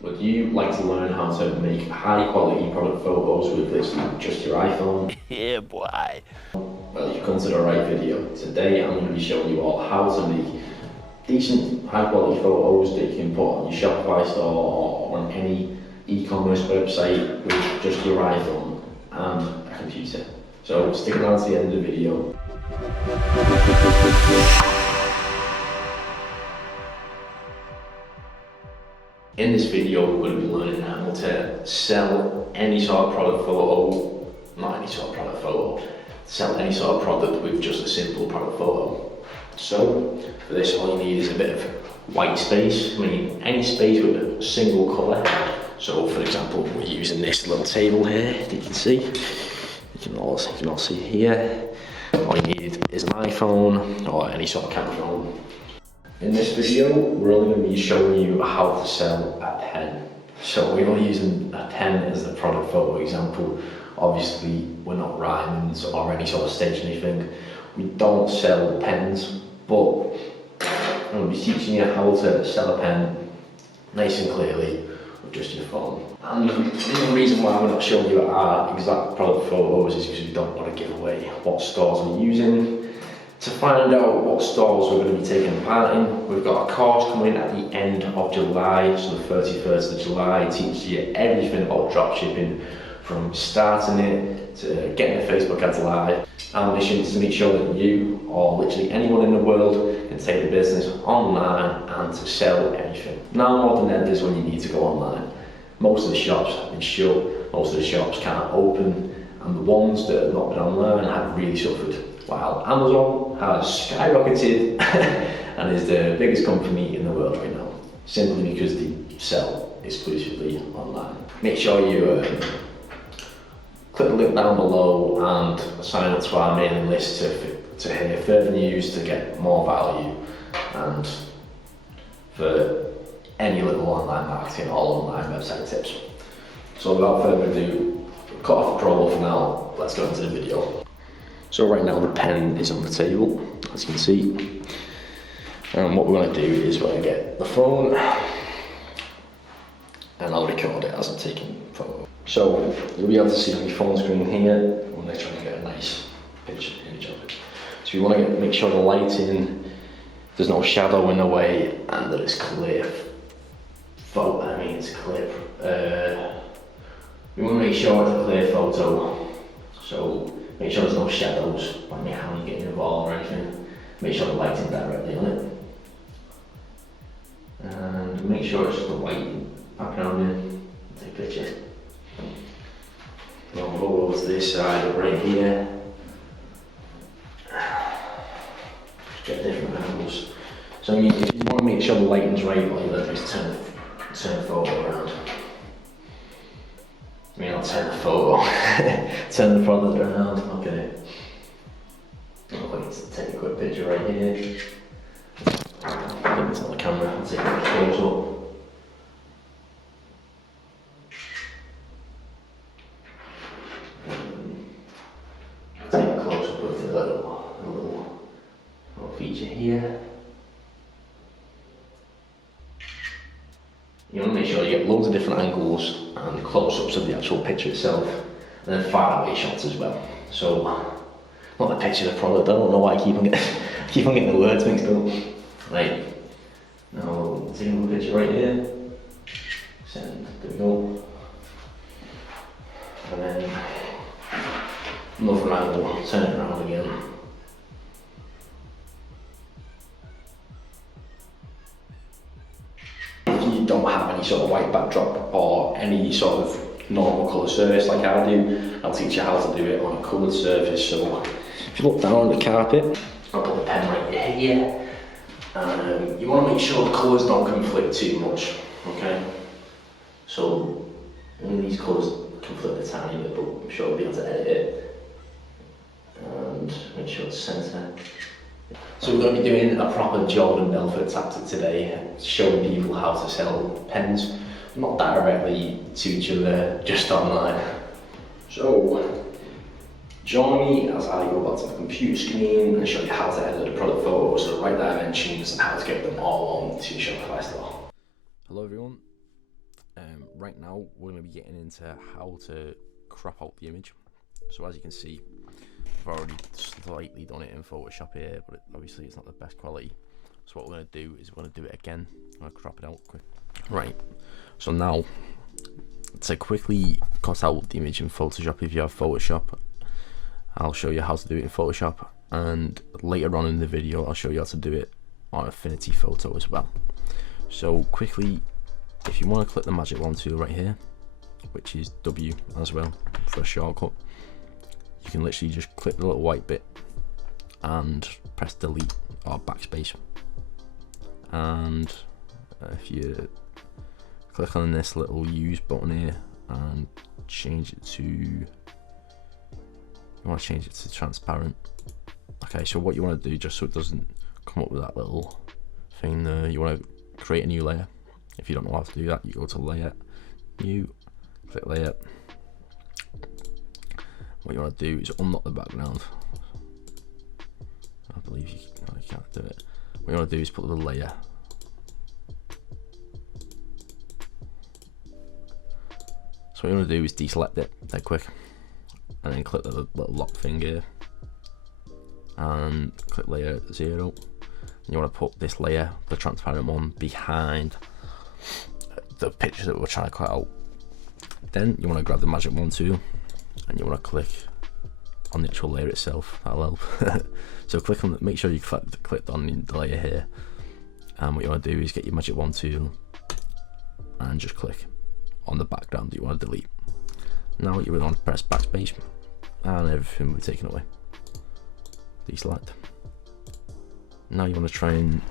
Would you like to learn how to make high quality product photos with literally just your iPhone? Yeah, boy. Well, you've come to the right video. Today I'm going to be showing you all how to make decent high quality photos that you can put on your Shopify store or on any e-commerce website with just your iPhone and a computer. So stick around to the end of the video. In this video, we're going to be learning how to sell any sort of product photo, not any sort of product photo, sell any sort of product with just a simple product photo. So, for this, all you need is a bit of white space, I mean any space with a single colour. So, for example, we're using this little table here that you can see. You can all see here. All you need is an iPhone or any sort of camera phone. In this video, we're only going to be showing you how to sell a pen. So we're only using a pen as the product photo example. Obviously, we're not Ryman's or any sort of stationery thing. We don't sell pens, but I'm going to be teaching you how to sell a pen nice and clearly with just your phone. And the reason why we're not showing you our exact product photos is because we don't want to give away what stores we're using. To find out what stores we're going to be taking part in, we've got a course coming at the end of July, so the 31st of July. It teaches you everything about dropshipping, from starting it to getting the Facebook ads live. Our mission is to make sure that you, or literally anyone in the world, can take the business online and to sell anything. Now more than ever is when you need to go online. Most of the shops have been shut, most of the shops can't open, and the ones that have not been online have really suffered. While Amazon has skyrocketed and is the biggest company in the world right now, simply because they sell exclusively online. Make sure you click the link down below and sign up to our mailing list to hear further news, to get more value, and for any little online marketing or online website tips. So without further ado, cut off the promo for now, let's go into the video. So right now the pen is on the table, as you can see, and what we're going to do is we're going to get the phone and I'll record it as I'm taking a photo. So you'll be able to see on your phone screen here, we're going to try and get a nice image of it. So you want to make sure the lighting, there's no shadow in the way, and that it's clear photo. It's clear. We want to make sure it's a clear photo. So make sure there's no shadows, like me how you getting involved or anything. Make sure the lighting's directly on it. And make sure it's just a white background in. Take a picture. We'll roll over to this side right here. Get different angles. So if you want to make sure the lighting's right, all you have to do is turn the photo around. I'll turn the photo, turn the product around, look at it. I'll take a quick picture right here. I think it's on the camera, I'll take a close up. Take a close up of the little feature here. You want to make sure you get loads of different angles and close-ups of the actual picture itself, and then far away shots as well. So, not the picture of the product, I don't know why I keep on getting the words mixed up. Right, now take a picture right here, send, there we go. And then another angle, turn it around again. You don't have any sort of white backdrop or any sort of normal colour surface like I do, I'll teach you how to do it on a coloured surface. So if you look down on the carpet, I'll put the pen right here, and you want to make sure the colours don't conflict too much, okay? So only these colours conflict a tiny bit, but I'm sure we'll be able to edit it. And make sure it's centre. So we're going to be doing a proper Jordan Belfort tactic today, showing people how to sell pens, not directly to each other, just online. So join me as I go back to my computer screen and show you how to edit the product photos to the right dimensions and how to get them all onto your Shopify store. Hello everyone. right now we're going to be getting into how to crop out the image. So as you can see, I've already slightly done it in Photoshop here, but obviously it's not the best quality. So what we're going to do is we're going to do it again. I'm going to crop it out quick. Right, so now to quickly cut out the image in Photoshop, if you have Photoshop, I'll show you how to do it in Photoshop, and later on in the video I'll show you how to do it on Affinity Photo as well. So quickly, if you want to click the magic wand tool right here, which is W as well for a shortcut, you can literally just click the little white bit and press delete or backspace, and if you click on this little use button here and change it to, you want to change it to transparent. Okay, so what you want to do, just so it doesn't come up with that little thing there, you want to create a new layer. If you don't know how to do that, you go to layer, new, click layer. What you want to do is unlock the background. I believe you can't do it. What you want to do is put the layer. So what you want to do is deselect it dead quick, and then click the little lock thing here, and click layer 0. And you want to put this layer, the transparent one, behind the picture that we're trying to cut out. Then you want to grab the magic wand tool and you want to click on the actual layer itself. That'll help. So click on, make sure you clicked on the layer here, and what you want to do is get your magic wand tool and just click on the background that you want to delete. Now you want to press backspace and everything will be taken away. Deselect. Now you want to try and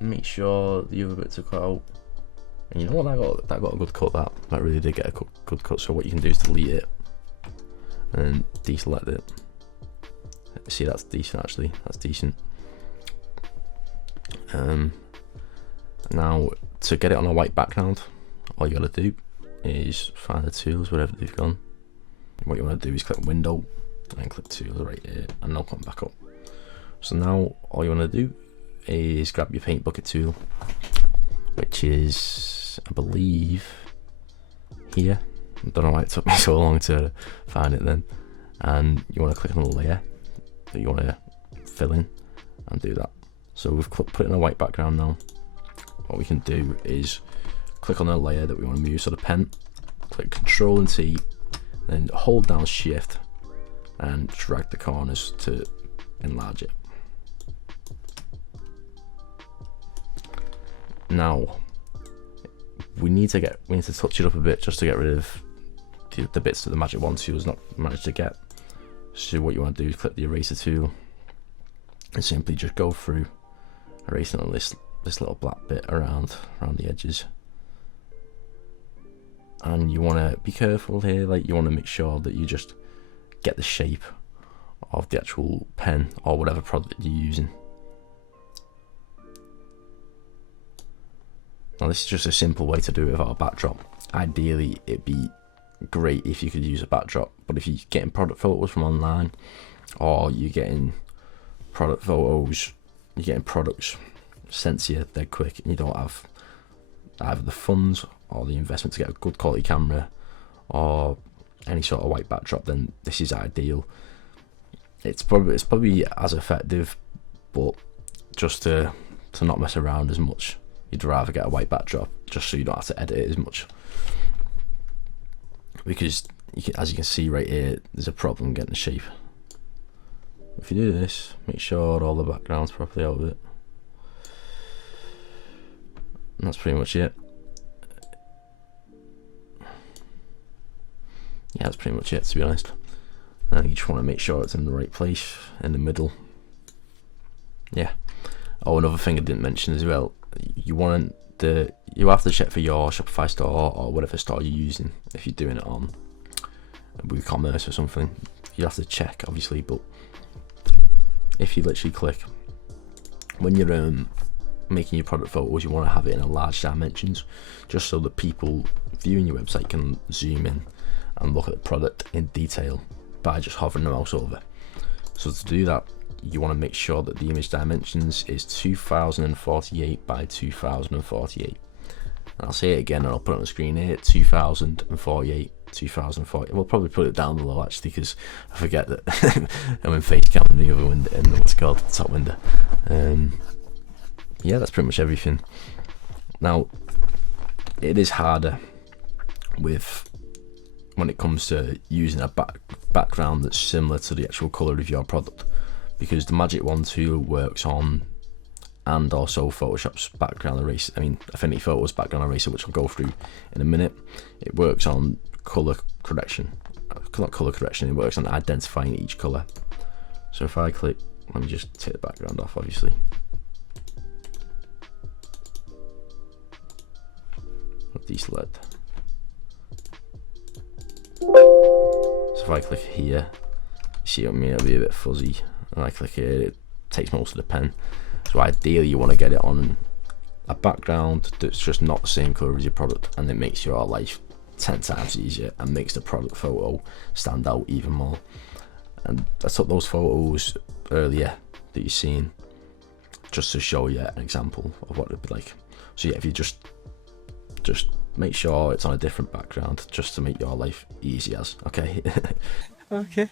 make sure the other bits are cut out. And you know what, that got a good cut. That really did get a good cut. So what you can do is delete it and deselect it. See, that's decent actually. That's decent. Now to get it on a white background, all you gotta do is find the tools wherever they've gone. What you want to do is click window and click tools right here, and they'll come back up. So now all you want to do is grab your paint bucket tool, which is, I believe, here. I don't know why it took me so long to find it then. And you want to click on the layer that you want to fill in and do that. So we've put it in a white background now. What we can do is click on the layer that we want to move. So the pen, click Control and T, then hold down Shift and drag the corners to enlarge it. Now we need to touch it up a bit just to get rid of the bits that the magic wand tool has not managed to get. So what you want to do is click the eraser tool and simply just go through erasing on this little black bit around the edges. And you want to be careful here, like you want to make sure that you just get the shape of the actual pen or whatever product you're using. Now this is just a simple way to do it without a backdrop. Ideally it'd be great if you could use a backdrop, but if you're getting product photos from online, or you're getting product photos, you're getting products sent to you dead quick, and you don't have either the funds or the investment to get a good quality camera or any sort of white backdrop, then this is ideal. It's probably as effective, but just to not mess around as much, you'd rather get a white backdrop just so you don't have to edit it as much. Because as you can see right here, there's a problem getting the shape. If you do this, make sure all the background's properly out of it. And that's pretty much it. Yeah, that's pretty much it, to be honest. And you just want to make sure it's in the right place, in the middle. Yeah. Oh, another thing I didn't mention as well, you have to check for your Shopify store or whatever store you're using. If you're doing it on WooCommerce or something, you have to check obviously, but if you literally click, when you're making your product photos, you want to have it in a large dimensions, just so that people viewing your website can zoom in and look at the product in detail by just hovering the mouse over. So to do that, you want to make sure that the image dimensions is 2048 by 2048. And I'll say it again and I'll put it on the screen here, 2048, 2040. We'll probably put it down below actually, because I forget that I'm in face cam in the other window, in what's called the top window. Yeah, that's pretty much everything. Now, it is harder when it comes to using a background that's similar to the actual colour of your product, because the Magic Wand tool works on, and also Photoshop's background eraser, Affinity Photos background eraser, which I'll go through in a minute. It works on colour correction, not colour correction, it works on identifying each colour. So if I click, let me just take the background off obviously. Deselect. So if I click here, you see what I mean, it'll be a bit fuzzy, and I click here, it takes most of the pen. So ideally you want to get it on a background that's just not the same colour as your product, and it makes your life 10 times easier and makes the product photo stand out even more. And I took those photos earlier that you've seen just to show you an example of what it'd be like. So yeah, if you just make sure it's on a different background just to make your life easy as, okay? Okay.